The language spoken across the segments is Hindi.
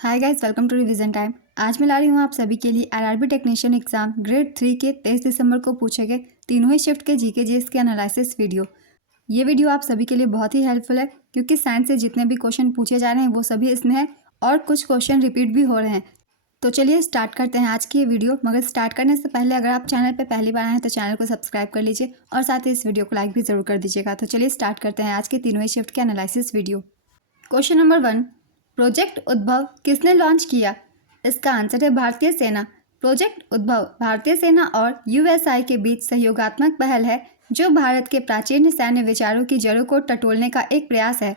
Hi guys, welcome to revision time. आज मैं ला रही हूँ आप सभी के लिए आरआरबी टेक्नीशियन एग्जाम ग्रेड 3 के 23 दिसंबर को पूछे गए तीनों ही शिफ्ट के जीके जीएस के एनालिसिस वीडियो। ये वीडियो आप सभी के लिए बहुत ही हेल्पफुल है क्योंकि साइंस से जितने भी क्वेश्चन पूछे जा रहे हैं वो सभी इसमें है और कुछ क्वेश्चन रिपीट भी हो रहे हैं। तो चलिए स्टार्ट करते हैं आज की ये वीडियो। मगर स्टार्ट करने से पहले अगर आप चैनल पर पहली बार आए हैं तो चैनल को सब्सक्राइब कर लीजिए और साथ ही इस वीडियो को लाइक भी ज़रूर कर दीजिएगा। तो चलिए स्टार्ट करते हैं आज के तीनों ही शिफ्ट के analysis video. Question number 1, project उद्भव किसने लॉन्च किया? इसका आंसर है भारतीय सेना। प्रोजेक्ट उद्भव भारतीय सेना और यूएसआई के बीच सहयोगात्मक पहल है जो भारत के प्राचीन सैन्य विचारों की जड़ों को टटोलने का एक प्रयास है।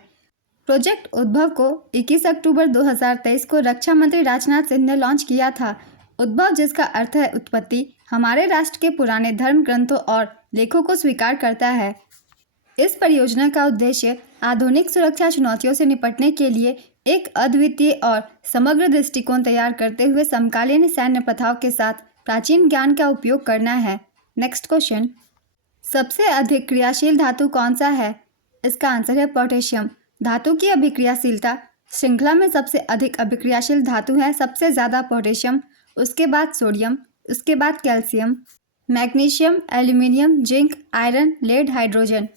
प्रोजेक्ट उद्भव को 21 अक्टूबर 2023 को रक्षा मंत्री राजनाथ सिंह ने लॉन्च किया था। उद्भव, जिसका अर्थ है उत्पत्ति, हमारे राष्ट्र के पुराने धर्म ग्रंथों और लेखों को स्वीकार करता है। इस परियोजना का उद्देश्य आधुनिक सुरक्षा चुनौतियों से निपटने के लिए एक अद्वितीय और समग्र दृष्टिकोण तैयार करते हुए समकालीन सैन्य प्रथाओं के साथ प्राचीन ज्ञान का उपयोग करना है। नेक्स्ट क्वेश्चन, सबसे अधिक क्रियाशील धातु कौन सा है? इसका आंसर है पोटेशियम। धातु की अभिक्रियाशीलता श्रृंखला में सबसे अधिक अभिक्रियाशील धातु है, सबसे ज़्यादा पोटेशियम, उसके बाद सोडियम, उसके बाद calcium, magnesium, aluminium, zinc, iron, lead, hydrogen.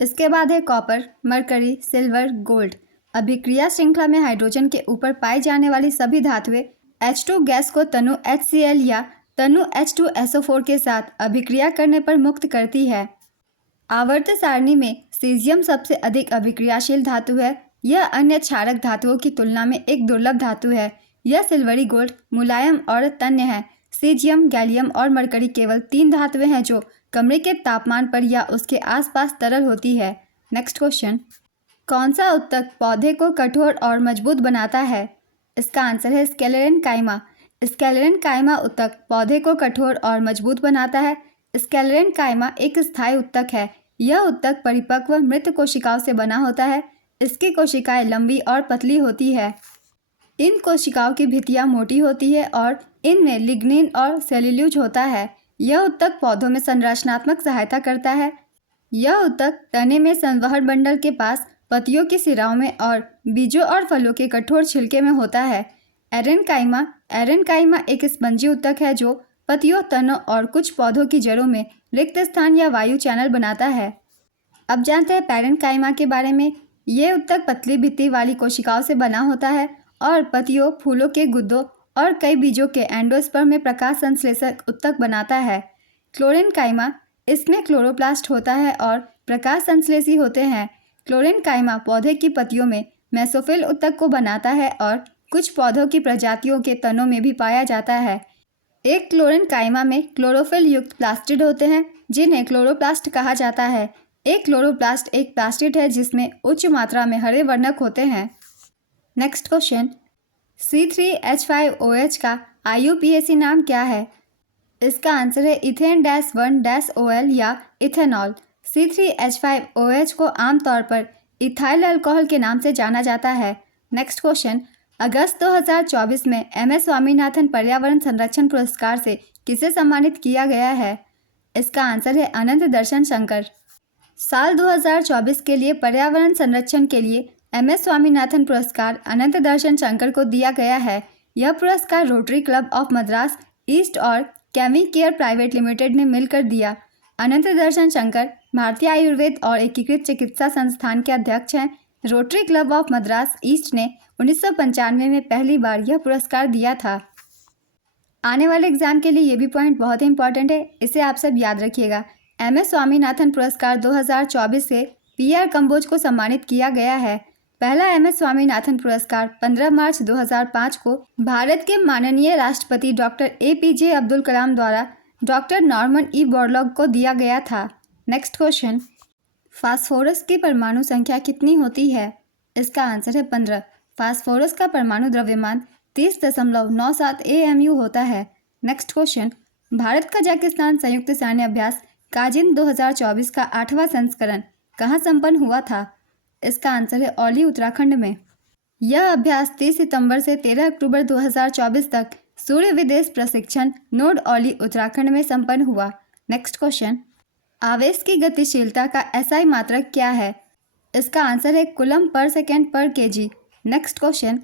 इसके बाद है कॉपर, मरकरी, सिल्वर, गोल्ड। अभिक्रिया श्रृंखला में हाइड्रोजन के ऊपर पाई जाने वाली सभी धातुएं H2 गैस को तनु HCl या तनु H2SO4 के साथ अभिक्रिया करने पर मुक्त करती है। आवर्त सारणी में सीजियम सबसे अधिक अभिक्रियाशील धातु है। यह अन्य क्षारक धातुओं की तुलना में एक दुर्लभ धातु है। यह सिल्वरी गोल्ड, मुलायम और तन्य है। सीजियम, गैलियम और मरकरी केवल 3 धातुएं हैं जो कमरे के तापमान पर या उसके आसपास तरल होती है। नेक्स्ट क्वेश्चन, कौन सा उत्तक पौधे को कठोर और मजबूत बनाता है? इसका आंसर है स्क्लेरेन काइमा। स्क्लेरेन काइमा उत्तक पौधे को कठोर और मजबूत बनाता है। स्क्लेरेन काइमा एक स्थायी उत्तक है। यह उत्तक परिपक्व मृत कोशिकाओं से बना होता है। इसकी कोशिकाएं लंबी और पतली होती है। इन कोशिकाओं की भित्तियां मोटी होती है और इनमें लिग्निन और सेल्यूलोज होता है। यह उत्तक पौधों में संरचनात्मक सहायता करता है। यह उत्तक तने में संवहन बंडल के पास, पत्तियों की सिराओं में और बीजों और फलों के कठोर छिलके में होता है। एरेनकाइमा एक स्पंजी उत्तक है जो पत्तियों, तनों और कुछ पौधों की जड़ों में रिक्त स्थान या वायु चैनल बनाता है। अब जानते हैं पैरेन्काइमा के बारे में। ये उत्तक पतली भित्ति वाली कोशिकाओं से बना होता है और पत्तियों, फूलों के गुद्दों और कई बीजों के एंडोस्पर्म में प्रकाश संश्लेषक उत्तक बनाता है। क्लोरेनकाइमा, इसमें क्लोरोप्लास्ट होता है और प्रकाश संश्लेषी होते हैं। क्लोरेनकाइमा पौधे की पत्तियों में मेसोफिल उत्तक को बनाता है और कुछ पौधों की प्रजातियों के तनों में भी पाया जाता है। एक क्लोरेनकाइमा में क्लोरोफिल युक्त प्लास्टिड होते हैं जिन्हें क्लोरोप्लास्ट कहा जाता है। एक क्लोरोप्लास्ट एक प्लास्टिड है जिसमें उच्च मात्रा में हरे वर्णक होते हैं। नेक्स्ट क्वेश्चन, C3H5OH का IUPAC नाम क्या है? इसका आंसर है इथेन-1-OL या इथेनॉल। C3H5OH को आमतौर पर इथाइल अल्कोहल के नाम से जाना जाता है। नेक्स्ट क्वेश्चन, अगस्त 2024 में MS स्वामीनाथन पर्यावरण संरक्षण पुरस्कार से किसे सम्मानित किया गया है? इसका आंसर है अनंत दर्शन शंकर। साल 2024 के लिए पर्यावरण संरक्षण के लिए MS स्वामीनाथन पुरस्कार अनंत दर्शन शंकर को दिया गया है। यह पुरस्कार rotary club of Madras east और कैमी केयर प्राइवेट लिमिटेड ने मिलकर दिया। अनंत दर्शन शंकर भारतीय आयुर्वेद और एकीकृत चिकित्सा संस्थान के अध्यक्ष हैं। Rotary club of Madras east ने 1995 में पहली बार यह पुरस्कार दिया था। आने वाले एग्जाम के लिए ये भी पॉइंट बहुत ही इंपॉर्टेंट है, इसे आप सब याद रखिएगा। MS स्वामीनाथन पुरस्कार 2024 से PR कंबोज को सम्मानित किया गया है। पहला MS स्वामीनाथन पुरस्कार 15 मार्च 2005 को भारत के माननीय राष्ट्रपति डॉक्टर APJ अब्दुल कलाम द्वारा डॉक्टर नॉर्मन E बोरलॉग को दिया गया था। नेक्स्ट क्वेश्चन, फास्फोरस की परमाणु संख्या कितनी होती है? इसका आंसर है 15। फास्फोरस का परमाणु द्रव्यमान 30.97 AMU होता है। नेक्स्ट क्वेश्चन, भारत कजाकिस्तान संयुक्त सैन्य अभ्यास काजिन 2024 का 8वां संस्करण कहाँ संपन्न हुआ था? इसका आंसर है औली, उत्तराखंड में। यह अभ्यास 30 सितंबर से 13 अक्टूबर 2024 तक सूर्य विदेश प्रशिक्षण नोड औली, उत्तराखंड में संपन्न हुआ। नेक्स्ट क्वेश्चन, आवेश की गतिशीलता का SI मात्रक क्या है? इसका आंसर है कूलम पर सेकेंड पर केजी। नेक्स्ट क्वेश्चन,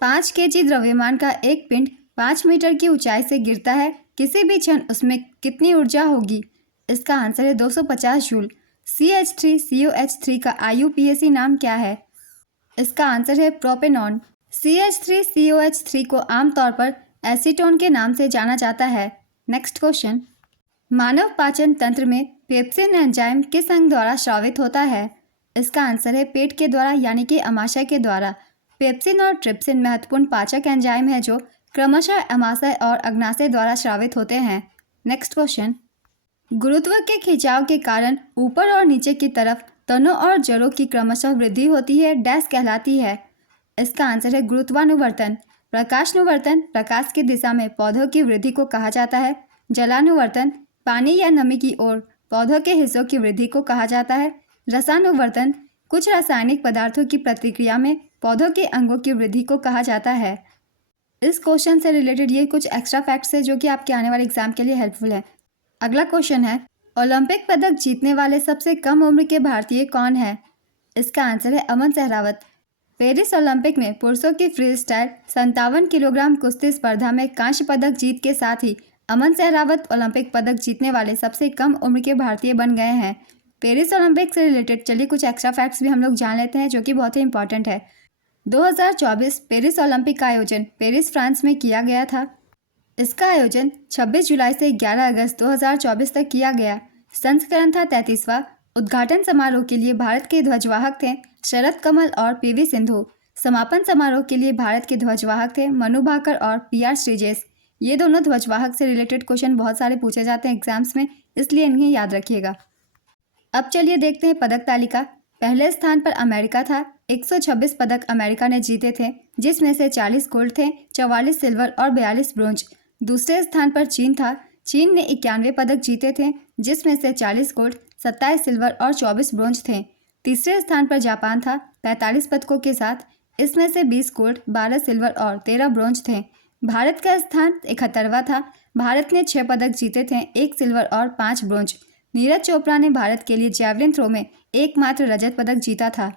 5 केजी द्रव्यमान का एक पिंड 5 मीटर की ऊंचाई से गिरता है, किसी भी क्षण उसमें कितनी ऊर्जा होगी? इसका आंसर है 250 जूल। CH3COH3 का IUPAC नाम क्या है? इसका आंसर है प्रोपेनॉन। CH3COH3 को आमतौर पर एसीटोन के नाम से जाना जाता है। नेक्स्ट क्वेश्चन, मानव पाचन तंत्र में पेप्सिन एंजाइम किस अंग द्वारा स्रावित होता है? इसका आंसर है पेट के द्वारा, यानी कि अमाशय के द्वारा। पेप्सिन और ट्रिप्सिन महत्वपूर्ण पाचक एंजाइम है जो क्रमशः अमाशय और अग्नाशय द्वारा स्रावित होते हैं। नेक्स्ट क्वेश्चन, गुरुत्व के खिंचाव के कारण ऊपर और नीचे की तरफ तनों और जड़ों की क्रमशः वृद्धि होती है, डैश कहलाती है? इसका आंसर है गुरुत्वानुवर्तन। प्रकाशानुवर्तन प्रकाश की दिशा में पौधों की वृद्धि को कहा जाता है। जलानुवर्तन पानी या नमी की ओर पौधों के हिस्सों की वृद्धि को कहा जाता है। रसानुवर्तन कुछ रासायनिक पदार्थों की प्रतिक्रिया में पौधों के अंगों की वृद्धि को कहा जाता है। इस क्वेश्चन से रिलेटेड ये कुछ एक्स्ट्रा फैक्ट्स है जो कि आपके आने वाले एग्जाम के लिए हेल्पफुल है। अगला क्वेश्चन है, ओलंपिक पदक जीतने वाले सबसे कम उम्र के भारतीय कौन है? इसका आंसर है अमन सहरावत। पेरिस ओलंपिक में पुरुषों की फ्री स्टाइल 57 किलोग्राम कुश्ती स्पर्धा में कांस्य पदक जीत के साथ ही अमन सहरावत ओलंपिक पदक जीतने वाले सबसे कम उम्र के भारतीय बन गए हैं। पेरिस ओलंपिक से रिलेटेड चलिए कुछ एक्स्ट्रा फैक्ट्स भी हम लोग जान लेते हैं जो कि बहुत ही इंपॉर्टेंट है। 2024 पेरिस ओलंपिक का आयोजन पेरिस, फ्रांस में किया गया था। इसका आयोजन 26 जुलाई से 11 अगस्त 2024 तक किया गया। संस्करण था 33वां। उद्घाटन समारोह के लिए भारत के ध्वजवाहक थे शरद कमल और PV सिंधु। समापन समारोह के लिए भारत के ध्वजवाहक थे मनु भाकर और PR श्रीजेश। ये दोनों ध्वजवाहक से रिलेटेड क्वेश्चन बहुत सारे पूछे जाते हैं एग्जाम्स में, इसलिए इन्हें याद रखिएगा। अब चलिए देखते हैं पदक तालिका। पहले स्थान पर अमेरिका था। 126 पदक अमेरिका ने जीते थे, जिसमें से 40 गोल्ड थे, 44 सिल्वर और 42 ब्रोंज। दूसरे स्थान पर चीन था। चीन ने 91 पदक जीते थे, जिसमें से 40 गोल्ड, 27 सिल्वर और 24 ब्रोंज थे। तीसरे स्थान पर जापान था 45 पदकों के साथ, इसमें से 20 गोल्ड, 12 सिल्वर और 13 ब्रोंज थे। भारत का स्थान 71वां था। भारत ने 6 पदक जीते थे, 1 सिल्वर और 5 ब्रोंज। नीरज चोपड़ा ने भारत के लिए जैवलिन थ्रो में एकमात्र रजत पदक जीता था।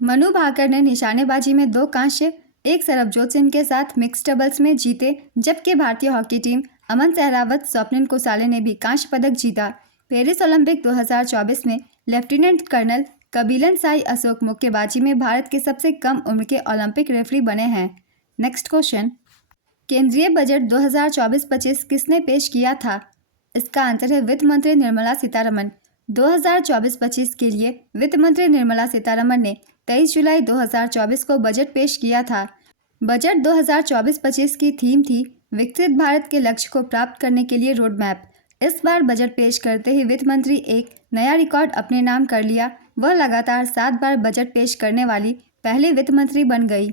मनु भाकर ने निशानेबाजी में 2 कांस्य, 1 सरबजोत सिंह के साथ मिक्स डबल्स में जीते, जबकि भारतीय हॉकी टीम अमन सहरावत, स्वप्निल कोसाले ने भी कांस्य पदक जीता। पेरिस ओलंपिक 2024 में लेफ्टिनेंट कर्नल कबीलन साई अशोक मुक्केबाजी में भारत के सबसे कम उम्र के ओलंपिक रेफरी बने हैं। नेक्स्ट क्वेश्चन, केंद्रीय बजट 2024-25 किसने पेश किया था? इसका आंसर है वित्त मंत्री निर्मला सीतारमन। 2024-25 के लिए वित्त मंत्री निर्मला सीतारमन ने 23 जुलाई 2024 को बजट पेश किया था। बजट 2024-25 की थीम थी विकसित भारत के लक्ष्य को प्राप्त करने के लिए रोड मैप। इस बार बजट पेश करते ही वित्त मंत्री एक नया रिकॉर्ड अपने नाम कर लिया। वह लगातार 7 बार बजट पेश करने वाली पहली वित्त मंत्री बन गई।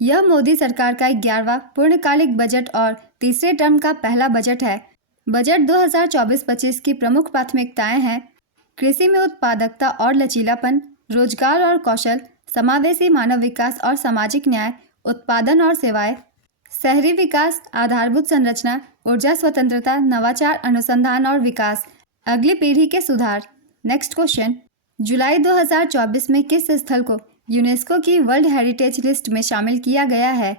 यह मोदी सरकार का 11वां पूर्णकालिक बजट और तीसरे टर्म का पहला बजट है। बजट 2024-25 की प्रमुख प्राथमिकताएं हैं कृषि में उत्पादकता और लचीलापन, रोजगार और कौशल, समावेशी मानव विकास और सामाजिक न्याय, उत्पादन और सेवाएं, शहरी विकास, आधारभूत संरचना, ऊर्जा स्वतंत्रता, नवाचार, अनुसंधान और विकास, अगली पीढ़ी के सुधार। नेक्स्ट क्वेश्चन, जुलाई 2024 में किस स्थल को यूनेस्को की वर्ल्ड हेरिटेज लिस्ट में शामिल किया गया है?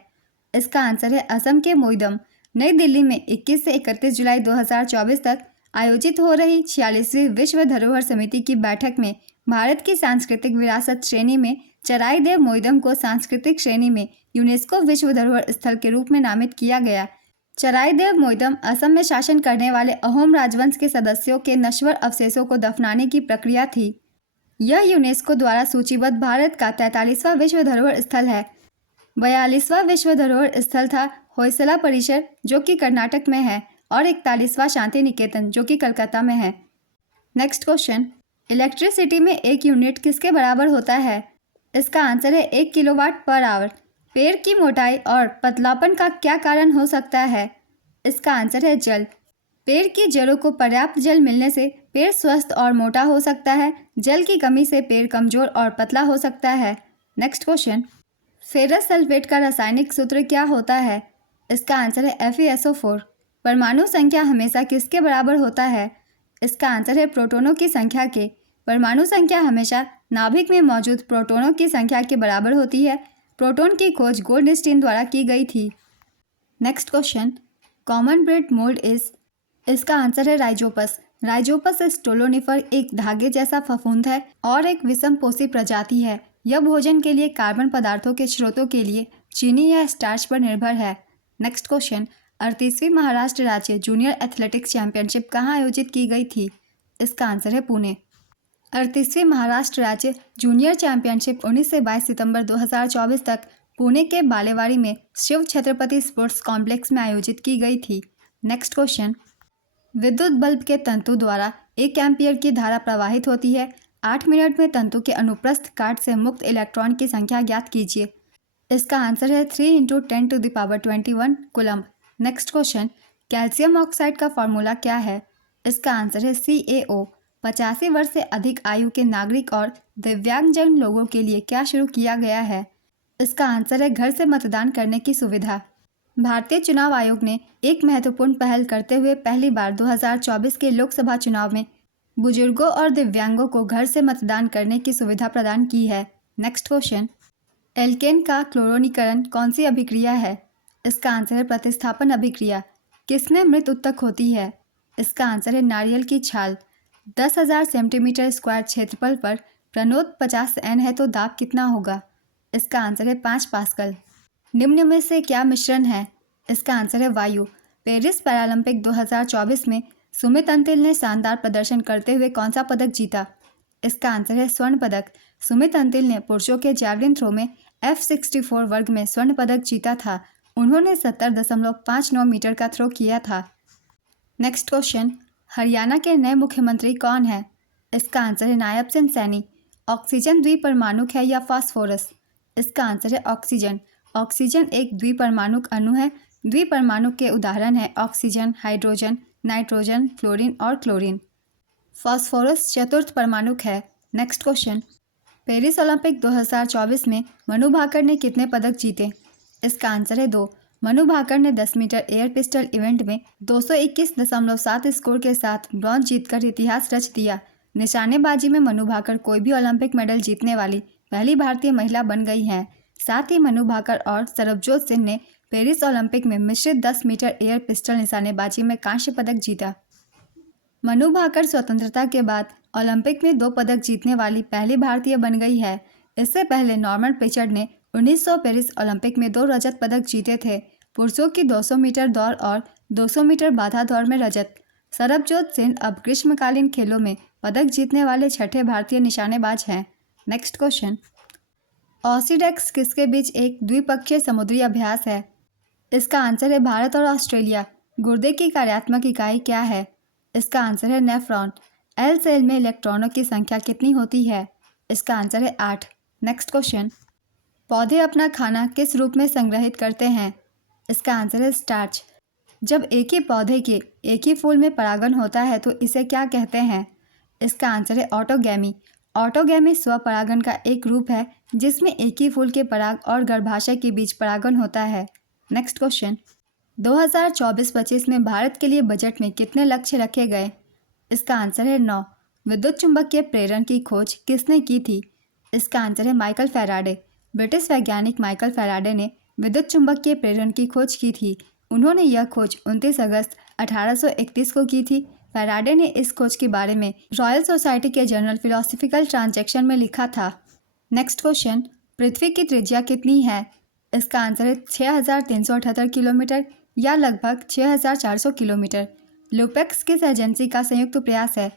इसका आंसर है असम के मोइदम। नई दिल्ली में 21 से 31 जुलाई 2024 तक आयोजित हो रही 46वीं विश्व धरोहर समिति की बैठक में भारत की सांस्कृतिक विरासत श्रेणी में चराई देव मोइदम को सांस्कृतिक श्रेणी में यूनेस्को विश्व धरोहर स्थल के रूप में नामित किया गया। चराई देव मोइदम असम में शासन करने वाले अहोम राजवंश के सदस्यों के नश्वर अवशेषों को दफनाने की प्रक्रिया थी। यह यूनेस्को द्वारा सूचीबद्ध भारत का 43वां विश्व धरोहर स्थल है। 42वां विश्व धरोहर स्थल था होयसला परिसर, जो कि कर्नाटक में है, और 41वां शांति निकेतन, जो कि कलकत्ता में है। नेक्स्ट क्वेश्चन, इलेक्ट्रिसिटी में 1 यूनिट किसके बराबर होता है? इसका आंसर है 1 किलोवाट पर आवर। पेड़ की मोटाई और पतलापन का क्या कारण हो सकता है? इसका आंसर है जल। पेड़ की जड़ों को पर्याप्त जल मिलने से पेड़ स्वस्थ और मोटा हो सकता है। जल की कमी से पेड़ कमजोर और पतला हो सकता है। नेक्स्ट क्वेश्चन, फेरस सल्फेट का रासायनिक सूत्र क्या होता है? इसका आंसर है FeSO4। परमाणु संख्या हमेशा किसके बराबर होता है? इसका आंसर है प्रोटॉनों की संख्या के। परमाणु संख्या हमेशा नाभिक में मौजूद प्रोटॉनों की संख्या के बराबर होती है। प्रोटॉन की खोज गोल्डस्टीन द्वारा की गई थी। Next question, common bread mould is, इसका आंसर है राइजोपस। राइजोपस स्टोलोनिफर एक धागे जैसा फफूंद है और एक विषमपोषी प्रजाति है। यह भोजन के लिए कार्बन पदार्थों के स्रोतों के लिए चीनी या स्टार्च पर निर्भर है। नेक्स्ट क्वेश्चन, 38वीं महाराष्ट्र राज्य जूनियर एथलेटिक्स चैंपियनशिप कहाँ आयोजित की गई थी? इसका आंसर है पुणे। 38वीं महाराष्ट्र राज्य जूनियर चैंपियनशिप 19 से 22 सितंबर 2024 तक पुणे के बालेवाड़ी में शिव छत्रपति स्पोर्ट्स कॉम्प्लेक्स में आयोजित की गई थी। नेक्स्ट क्वेश्चन, विद्युत बल्ब के तंतु द्वारा 1 एम्पीयर की धारा प्रवाहित होती है। 8 मिनट में तंतु के अनुप्रस्थ काट से मुक्त इलेक्ट्रॉन की संख्या ज्ञात कीजिए। इसका आंसर है 3 × 10⁻21 coulomb. Next question, calcium oxide का फॉर्मूला क्या है? इसका आंसर है CaO। 85 वर्ष से अधिक आयु के नागरिक और दिव्यांगजन लोगों के लिए क्या शुरू किया गया है? इसका आंसर है घर से मतदान करने की सुविधा। भारतीय चुनाव आयोग ने एक महत्वपूर्ण पहल करते हुए पहली बार 2024 के लोकसभा चुनाव में बुजुर्गों और दिव्यांगों को घर से मतदान करने की सुविधा प्रदान की है। नेक्स्ट क्वेश्चन, एल्केन का क्लोरोनीकरण कौन सी अभिक्रिया है? इसका आंसर है प्रतिस्थापन अभिक्रिया। किसमें मृत उत्तक होती है? इसका आंसर है नारियल की छाल। 10,000 सेंटीमीटर स्क्वायर क्षेत्रफल पर प्रणोद 50 N है तो दाब कितना होगा? इसका आंसर है 5 पास्कल। निम्न में से क्या मिश्रण है? इसका आंसर है वायु। पेरिस पैरालंपिक 2024 में सुमित अंतिल ने शानदार प्रदर्शन करते हुए कौन सा पदक जीता? इसका आंसर है स्वर्ण पदक। सुमित अंतिल ने पुरुषों के जैवलिन थ्रो में F64 वर्ग में स्वर्ण पदक जीता था। उन्होंने 70.59 मीटर का थ्रो किया था। नेक्स्ट क्वेश्चन, हरियाणा के नए मुख्यमंत्री कौन है? इसका आंसर है नायब सिंह सैनी। ऑक्सीजन द्विपरमाणुक है या फास्फोरस? इसका आंसर है ऑक्सीजन। ऑक्सीजन एक द्विपरमाणुक अणु है। द्विपरमाणुक के उदाहरण है ऑक्सीजन, हाइड्रोजन, नाइट्रोजन, फ्लोरीन और क्लोरीन। फास्फोरस चतुर्थ परमाणुक है। नेक्स्ट क्वेश्चन, पेरिस ओलंपिक 2024 में मनु भाकर ने कितने पदक जीते? इसका आंसर है 2। मनु भाकर ने 10 मीटर एयर पिस्टल इवेंट में 221.7 स्कोर के साथ ब्रॉन्ज जीतकर इतिहास रच दिया। निशानेबाजी में मनु भाकर कोई भी ओलंपिक मेडल जीतने वाली पहली भारतीय महिला बन गई हैं। साथ ही मनु भाकर और सरबजोत सिंह ने पेरिस ओलंपिक में मिश्रित 10 मीटर एयर पिस्टल निशानेबाजी में कांस्य पदक जीता। मनु भाकर स्वतंत्रता के बाद ओलंपिक में 2 पदक जीतने वाली पहली भारतीय बन गई है। इससे पहले नॉर्मन पिचर्ड ने 1900 पेरिस ओलंपिक में 2 रजत पदक जीते थे, पुरुषों की 200 मीटर दौड़ और 200 मीटर बाधा दौड़ में रजत। सरबजोत सिंह अब ग्रीष्मकालीन खेलों में पदक जीतने वाले छठे भारतीय निशानेबाज हैं। नेक्स्ट क्वेश्चन, ऑसीडेक्स किसके बीच एक द्विपक्षीय समुद्री अभ्यास है? इसका आंसर है भारत और ऑस्ट्रेलिया। गुर्दे की कार्यात्मक इकाई क्या है? इसका आंसर है नेफ्रॉन। एल सेल में इलेक्ट्रॉनों की संख्या कितनी होती है? इसका आंसर है 8। नेक्स्ट क्वेश्चन, पौधे अपना खाना किस रूप में संग्रहित करते हैं? इसका आंसर है स्टार्च। जब एक ही पौधे के एक ही फूल में परागण होता है तो इसे क्या कहते हैं? इसका आंसर है ऑटोगैमी। ऑटोगैमी स्वपरागण का एक रूप है जिसमें एक ही फूल के पराग और गर्भाशय के बीच परागण होता है। नेक्स्ट क्वेश्चन, 2024-25 में भारत के लिए बजट में कितने लक्ष्य रखे गए? इसका आंसर है 9। विद्युत चुंबकीय प्रेरण की खोज किसने की थी? इसका आंसर है माइकल फैराडे। ब्रिटिश वैज्ञानिक माइकल फैराडे ने विद्युत चुंबकीय प्रेरण की खोज की थी। उन्होंने यह खोज 29 अगस्त 1831 को की थी। फैराडे ने इस खोज के बारे में रॉयल सोसाइटी के जर्नल फिलोसफिकल ट्रांजैक्शन में लिखा था। नेक्स्ट क्वेश्चन, पृथ्वी की त्रिज्या कितनी है? इसका आंसर है 6378 किलोमीटर या लगभग 6400 किलोमीटर। लुपेक्स किस एजेंसी का संयुक्त प्रयास है?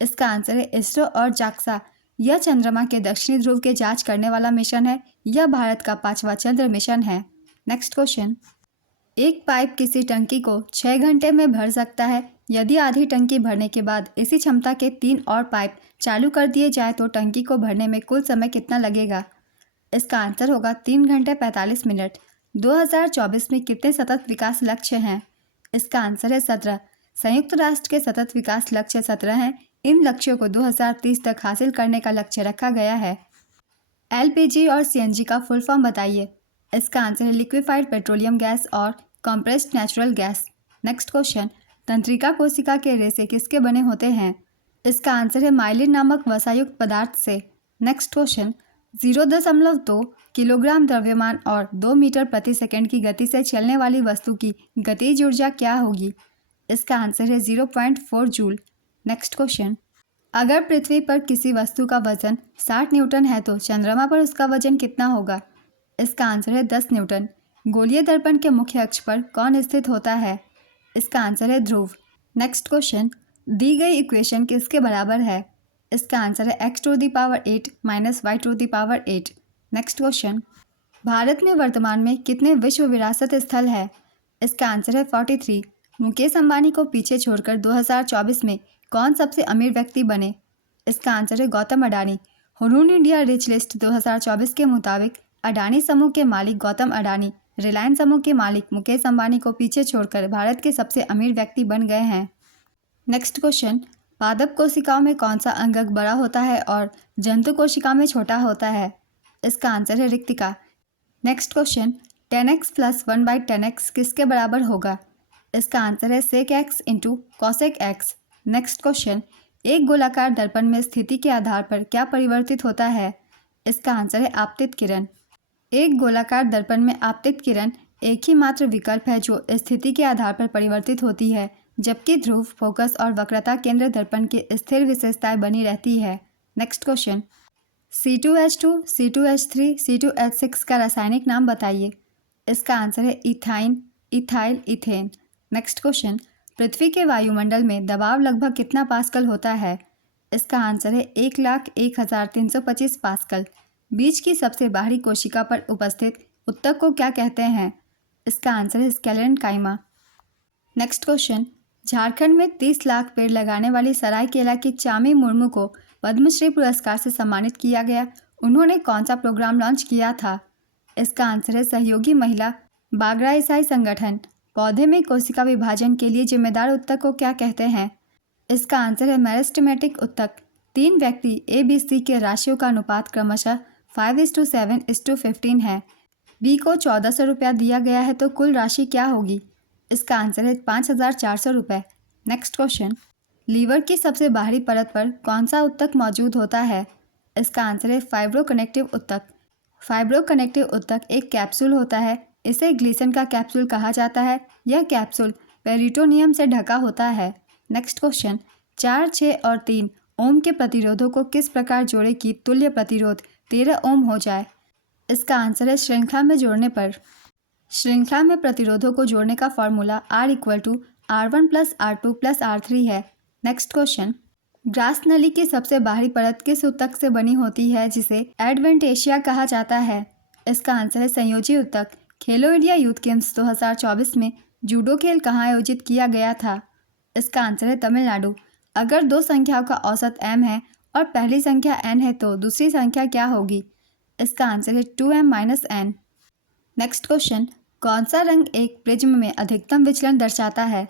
इसका आंसर है इसरो और जाक्सा। यह चंद्रमा के दक्षिणी ध्रुव के जांच करने वाला मिशन है। यह भारत का 5वां चंद्र मिशन है। नेक्स्ट क्वेश्चन, एक पाइप किसी टंकी को 6 घंटे में भर सकता है। यदि आधी टंकी भरने के बाद इसी क्षमता के 3 और पाइप चालू कर दिए जाए तो टंकी को भरने में कुल समय कितना लगेगा? इसका आंसर होगा 3 घंटे 45 मिनट। 2024 में कितने सतत विकास लक्ष्य हैं? इसका आंसर है 17। संयुक्त राष्ट्र के सतत विकास लक्ष्य 17 हैं। इन लक्ष्यों को 2030 तक हासिल करने का लक्ष्य रखा गया है। LPG और CNG का फुल फॉर्म बताइए। इसका आंसर है लिक्विफाइड पेट्रोलियम गैस और compressed natural gas. Next question, तंत्रिका कोशिका के रेशे किसके बने होते हैं? इसका आंसर है माइलिन नामक वसायुक्त पदार्थ से। नेक्स्ट क्वेश्चन, 0.2 किलोग्राम द्रव्यमान और 2 मीटर प्रति सेकंड की गति से चलने वाली वस्तु की गतिज ऊर्जा क्या होगी? इसका आंसर है 0.4 जूल। नेक्स्ट क्वेश्चन, अगर पृथ्वी पर किसी वस्तु का वजन 60 न्यूटन है तो चंद्रमा पर उसका वजन कितना होगा? इसका आंसर है 10 न्यूटन। गोलीय दर्पण के मुख्य अक्ष पर कौन स्थित होता है? इसका आंसर है ध्रुव। नेक्स्ट क्वेश्चन, दी गई इक्वेशन किसके बराबर है? इसका आंसर है x⁸ minus y⁸. Next question, Bharat में वर्तमान में कितने विश्व विरासत स्थल है? इसका आंसर है 43। मुकेश अंबानी को पीछे छोड़कर 2024 में कौन सबसे अमीर व्यक्ति बने? इसका आंसर है Gautam Adani. Hurun India rich list 2024 के मुताबिक अडानी समूह के मालिक गौतम अडानी रिलायंस समूह के मालिक मुकेश अंबानी को पीछे छोड़कर भारत के सबसे अमीर व्यक्ति बन गए हैं। नेक्स्ट क्वेश्चन, पादप कोशिकाओं में कौन सा अंगक बड़ा होता है और जंतु कोशिका में छोटा होता है? इसका आंसर है रिक्तिका। नेक्स्ट क्वेश्चन, 10x + 1/10x किसके बराबर होगा? इसका आंसर है sec x × cosec x। Next question, एक गोलाकार दर्पण में स्थिति के आधार पर क्या परिवर्तित होता है? इसका आंसर है आपतित किरण। एक गोलाकार दर्पण में आपतित किरण एक ही मात्र विकल्प है जो स्थिति के आधार पर परिवर्तित होती है, जबकि ध्रुव, फोकस और वक्रता केंद्र दर्पण की स्थिर विशेषताएं बनी रहती है। Next question, C2H2, C2H3, C2H6 का रासायनिक नाम बताइए। इसका आंसर है ethyne, ethyl, ethane. Next question, पृथ्वी के वायुमंडल में दबाव लगभग कितना पास्कल होता है? इसका आंसर है 1,01,325 पास्कल। बीज की सबसे बाहरी कोशिका पर उपस्थित उत्तक को क्या कहते हैं? इसका आंसर है स्केलेरेन्काइमा। नेक्स्ट क्वेश्चन, झारखंड में 30 लाख पेड़ लगाने वाली सरायकेला की चामी मुर्मू को पद्मश्री पुरस्कार से सम्मानित किया गया। उन्होंने कौन सा प्रोग्राम लॉन्च किया था? इसका आंसर है सहयोगी महिला बागरा ईसाई संगठन। पौधे में कोशिका विभाजन के लिए जिम्मेदार उत्तक को क्या कहते हैं? इसका आंसर है मेरिस्टेमेटिक उत्तक। 3 व्यक्ति ABC के राशियों का अनुपात क्रमशः 5:7:15 है। B को 1400 रुपया दिया गया है तो कुल राशि क्या होगी? इसका आंसर है 5400 रुपये। नेक्स्ट क्वेश्चन, लीवर की सबसे बाहरी परत पर कौन सा उत्तक मौजूद होता है? इसका आंसर है फाइब्रोकनेक्टिव उत्तक। फाइब्रोकनेक्टिव उत्तक एक कैप्सूल होता है। इसे ग्लीसन का कैप्सूल कहा जाता है। यह कैप्सूल पेरिटोनियम से ढका होता है। नेक्स्ट क्वेश्चन, 4, 6 और 3 ओम के प्रतिरोधों को किस प्रकार जोड़े कि तुल्य प्रतिरोध 13 ओम हो जाए? इसका आंसर है श्रृंखला में जोड़ने पर। श्रृंखला में प्रतिरोधों को जोड़ने का formula R = R1 + R2 + R3 है। नेक्स्ट क्वेश्चन, ग्रास नली की सबसे बाहरी परत किस उत्तक से बनी होती है जिसे एडवेंटेशिया कहा जाता है? इसका आंसर है संयोजी उत्तक। खेलो इंडिया यूथ गेम्स 2024 में जूडो खेल कहाँ आयोजित किया गया था? इसका आंसर है तमिलनाडु। अगर 2 संख्याओं का औसत m है और पहली संख्या n है तो दूसरी संख्या क्या होगी? इसका आंसर है 2m - n। नेक्स्ट क्वेश्चन, कौन सा रंग एक प्रिज्म में अधिकतम विचलन दर्शाता है?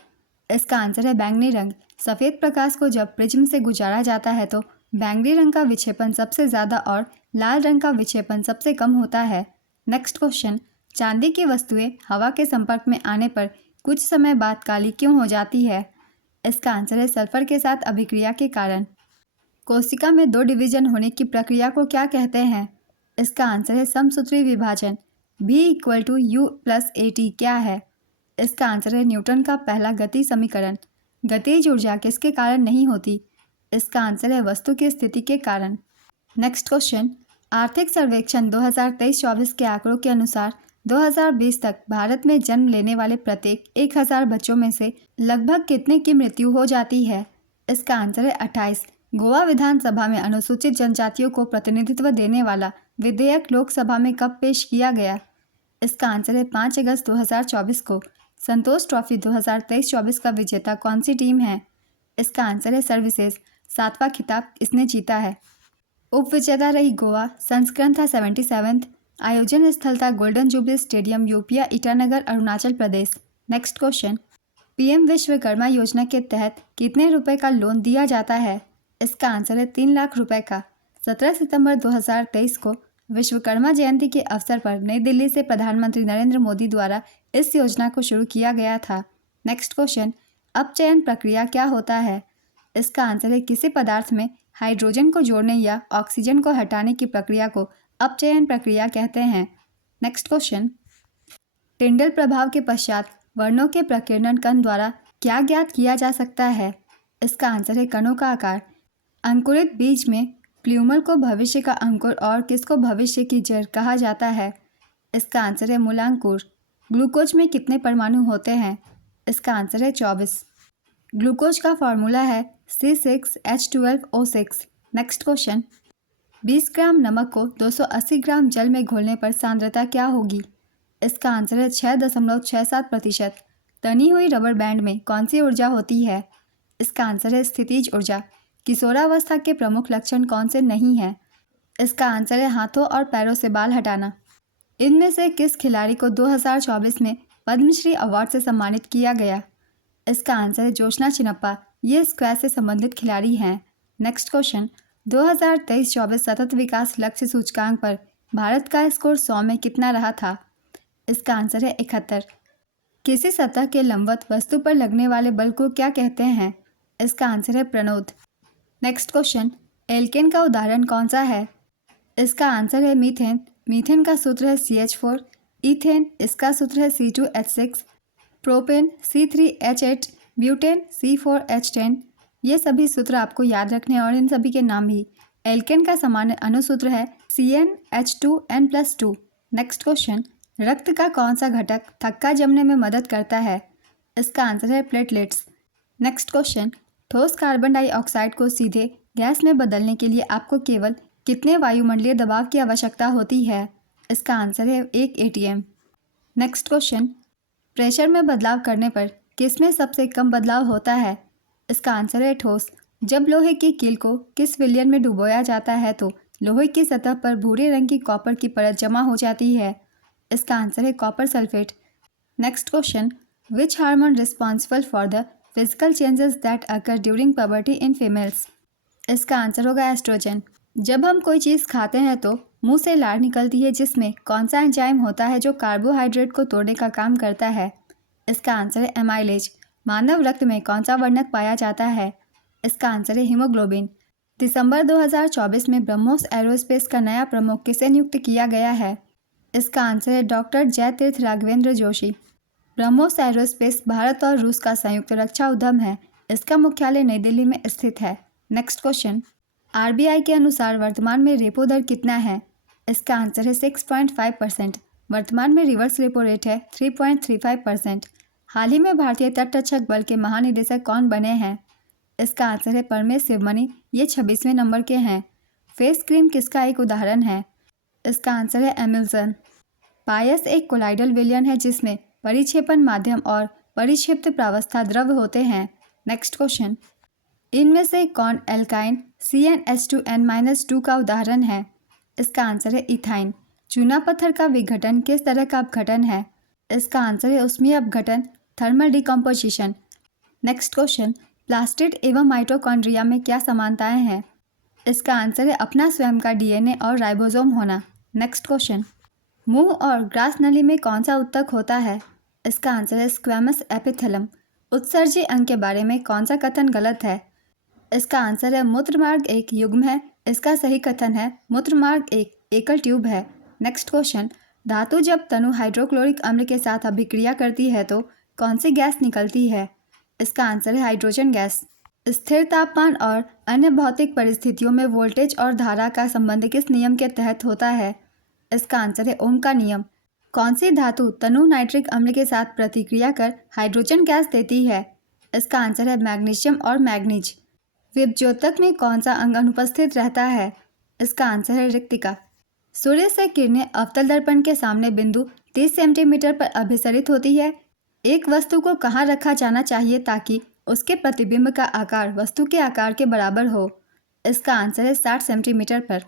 इसका आंसर है बैंगनी रंग। सफ़ेद प्रकाश को जब प्रिज्म से गुजारा जाता है तो बैंगनी रंग का विक्षेपण सबसे ज़्यादा और लाल रंग का विक्षेपण सबसे कम होता है। नेक्स्ट क्वेश्चन, चांदी की वस्तुएं हवा के संपर्क में आने पर कुछ समय बाद काली क्यों हो जाती है? इसका आंसर है सल्फर के साथ अभिक्रिया के कारण। कोशिका में 2 डिवीजन होने की प्रक्रिया को क्या कहते हैं? इसका आंसर है समसूत्री विभाजन। B = U + AT क्या है? इसका आंसर है न्यूटन का पहला गति समीकरण। गतिज ऊर्जा किसके कारण नहीं होती? इसका आंसर है वस्तु की स्थिति के कारण। नेक्स्ट क्वेश्चन, आर्थिक सर्वेक्षण 2023-24 के आंकड़ों के अनुसार 2020 तक भारत में जन्म लेने वाले प्रत्येक 1000 बच्चों में से लगभग कितने की मृत्यु हो जाती है? इसका आंसर है 28। गोवा विधानसभा में अनुसूचित जनजातियों को प्रतिनिधित्व देने वाला विधेयक लोकसभा में कब पेश किया गया? इसका आंसर है 5 अगस्त 2024 को। संतोष ट्रॉफी 2023-24 का विजेता कौन सी टीम है? इसका आंसर है सर्विसेज। 7वां खिताब इसने जीता है। उप विजेता रही गोवा। संस्करण था 77। आयोजन स्थल था गोल्डन जुबली स्टेडियम, यूपिया, Itanagar, Arunachal Pradesh. Next question, PM Vishwakarma योजना के तहत कितने रुपए का लोन दिया जाता है? इसका आंसर है 3 लाख रुपए का। 17 सितंबर 2023 को विश्वकर्मा जयंती के अवसर पर नई दिल्ली से प्रधानमंत्री नरेंद्र मोदी द्वारा इस योजना को शुरू किया गया था। नेक्स्ट क्वेश्चन, अपचयन प्रक्रिया क्या होता है? इसका आंसर है किसी पदार्थ में हाइड्रोजन को जोड़ने या ऑक्सीजन को हटाने की प्रक्रिया को अपचयन प्रक्रिया कहते हैं। नेक्स्ट क्वेश्चन, टिंडल प्रभाव के पश्चात वर्णों के प्रकीर्णन कण द्वारा क्या ज्ञात किया जा सकता है? इसका आंसर है कणों का आकार। अंकुरित बीज में प्ल्यूमल को भविष्य का अंकुर और किसको भविष्य की जड़ कहा जाता है? इसका आंसर है मूलांकुर। ग्लूकोज में कितने परमाणु होते हैं? इसका आंसर है 24। ग्लूकोज का फॉर्मूला है C6H12O6। नेक्स्ट क्वेश्चन, 20 ग्राम नमक को 280 ग्राम जल में घोलने पर सांद्रता क्या होगी? इसका आंसर है 6.67%। तनी हुई रबर बैंड में कौन सी ऊर्जा होती है? इसका आंसर है स्थितिज ऊर्जा। किशोरावस्था के प्रमुख लक्षण कौन से नहीं हैं? इसका आंसर है हाथों और पैरों से बाल हटाना। इनमें से किस खिलाड़ी को 2024 में पद्मश्री अवार्ड से सम्मानित किया गया? इसका आंसर है जोशना चिनप्पा। ये स्क्वैश से संबंधित खिलाड़ी हैं। नेक्स्ट क्वेश्चन, 2023-24 सतत विकास लक्ष्य सूचकांक पर भारत का स्कोर 100 में कितना रहा था? इसका आंसर है 71। किसी सतह के लंबवत वस्तु पर लगने वाले बल को क्या कहते हैं? इसका आंसर है प्रणोद। नेक्स्ट क्वेश्चन, एल्केन का उदाहरण कौन सा है? इसका आंसर है मीथेन। मीथेन का सूत्र है CH4। इथेन, इसका सूत्र है C2H6। Propane C3H8। Butane C4H10। ये सभी सूत्र आपको याद रखने और इन सभी के नाम भी। एल्केन का सामान्य अनुसूत्र है CnH2n+2। नेक्स्ट क्वेश्चन, रक्त का कौन सा घटक थक्का जमने में मदद करता है? इसका आंसर है प्लेटलेट्स। नेक्स्ट क्वेश्चन, ठोस कार्बन डाइऑक्साइड को सीधे गैस में बदलने के लिए आपको केवल कितने वायुमंडलीय दबाव की आवश्यकता होती है? इसका आंसर है 1 atm। नेक्स्ट क्वेश्चन, प्रेशर में बदलाव करने पर किसमें सबसे कम बदलाव होता है? इसका आंसर है ठोस। जब लोहे की कील को किस विलयन में डुबोया जाता है तो लोहे की सतह पर भूरे रंग की कॉपर की परत जमा हो जाती है? इसका आंसर है copper sulphate. Next question, which hormone responsible for the physical changes that occur during puberty in females? इसका आंसर होगा एस्ट्रोजन। जब हम कोई चीज़ खाते हैं तो मुंह से लार निकलती है, जिसमें कौन सा एंजाइम होता है जो कार्बोहाइड्रेट को तोड़ने का काम करता है? इसका आंसर है एमाइलेज। मानव रक्त में कौन सा वर्णक पाया जाता है? इसका आंसर है हीमोग्लोबिन। दिसंबर 2024 में ब्रह्मोस एरोस्पेस का नया प्रमुख किसे नियुक्त किया गया है? इसका आंसर है डॉक्टर जयतीर्थ राघवेंद्र जोशी। ब्रह्मोस एरोस्पेस भारत और रूस का संयुक्त रक्षा उद्यम है। इसका मुख्यालय नई दिल्ली में स्थित है। नेक्स्ट क्वेश्चन, RBI के अनुसार वर्तमान में रेपो दर कितना है? इसका आंसर है 6.5%। वर्तमान में रिवर्स रेपो रेट है 3.35%। हाल ही में भारतीय तटरक्षक बल के महानिदेशक कौन बने हैं? इसका आंसर है परमेश शिवमणि। ये 26वें नंबर के हैं। फेस क्रीम किसका एक उदाहरण है? इसका आंसर है एमिल्सन। पायस एक कोलाइडल विलयन है जिसमें परिक्षेपण माध्यम और परिक्षिप्त प्रावस्था द्रव होते हैं। नेक्स्ट क्वेश्चन, इनमें से कौन एल्काइन CnH2n-2 का उदाहरण है? इसका आंसर है इथाइन। चूना पत्थर का विघटन किस तरह का अपघटन है? इसका आंसर है ऊष्मीय अपघटन, thermal decomposition. Next question, plastid एवं माइटोकॉन्ड्रिया में क्या समानताएं हैं? इसका आंसर है अपना स्वयं का DNA और राइबोसोम होना। नेक्स्ट क्वेश्चन, मुंह और ग्रास नली में कौन सा उत्तक होता है? इसका आंसर है स्क्वैमस एपिथेलम। उत्सर्जी अंग के बारे में कौन सा कथन गलत है? इसका आंसर है मूत्रमार्ग एक युग्म है। इसका सही कथन है मूत्रमार्ग एक एकल ट्यूब है। नेक्स्ट क्वेश्चन, धातु जब तनु हाइड्रोक्लोरिक अम्ल के साथ अभिक्रिया करती है तो कौन सी गैस निकलती है? इसका आंसर है हाइड्रोजन गैस। स्थिर तापमान और अन्य भौतिक परिस्थितियों में वोल्टेज और धारा का संबंध किस नियम के तहत होता है? इसका आंसर है ओम का नियम। कौन सी धातु तनु नाइट्रिक अम्ल के साथ प्रतिक्रिया कर हाइड्रोजन गैस देती है? इसका आंसर है मैग्नीशियम और मैग्नीज। विपज्योतक में कौन सा अंग अनुपस्थित रहता है? इसका आंसर है रिक्तिका। सूर्य से किरणें अवतल दर्पण के सामने बिंदु 30 सेंटीमीटर पर अभिसरित होती है। एक वस्तु को कहाँ रखा जाना चाहिए ताकि उसके प्रतिबिंब का आकार वस्तु के आकार के बराबर हो? इसका आंसर है 60 सेंटीमीटर पर।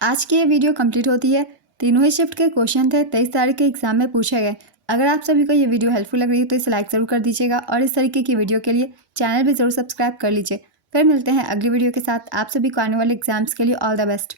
आज की ये वीडियो कंप्लीट होती है। तीनों ही शिफ्ट के क्वेश्चन थे 23 तारीख के एग्जाम में पूछे गए। अगर आप सभी को ये वीडियो हेल्पफुल लग रही है तो इसे लाइक ज़रूर कर दीजिएगा और इस तरीके की वीडियो के लिए चैनल भी ज़रूर सब्सक्राइब कर लीजिए। फिर मिलते हैं अगली वीडियो के साथ। आप सभी को आने वाले एग्जाम्स के लिए ऑल द बेस्ट।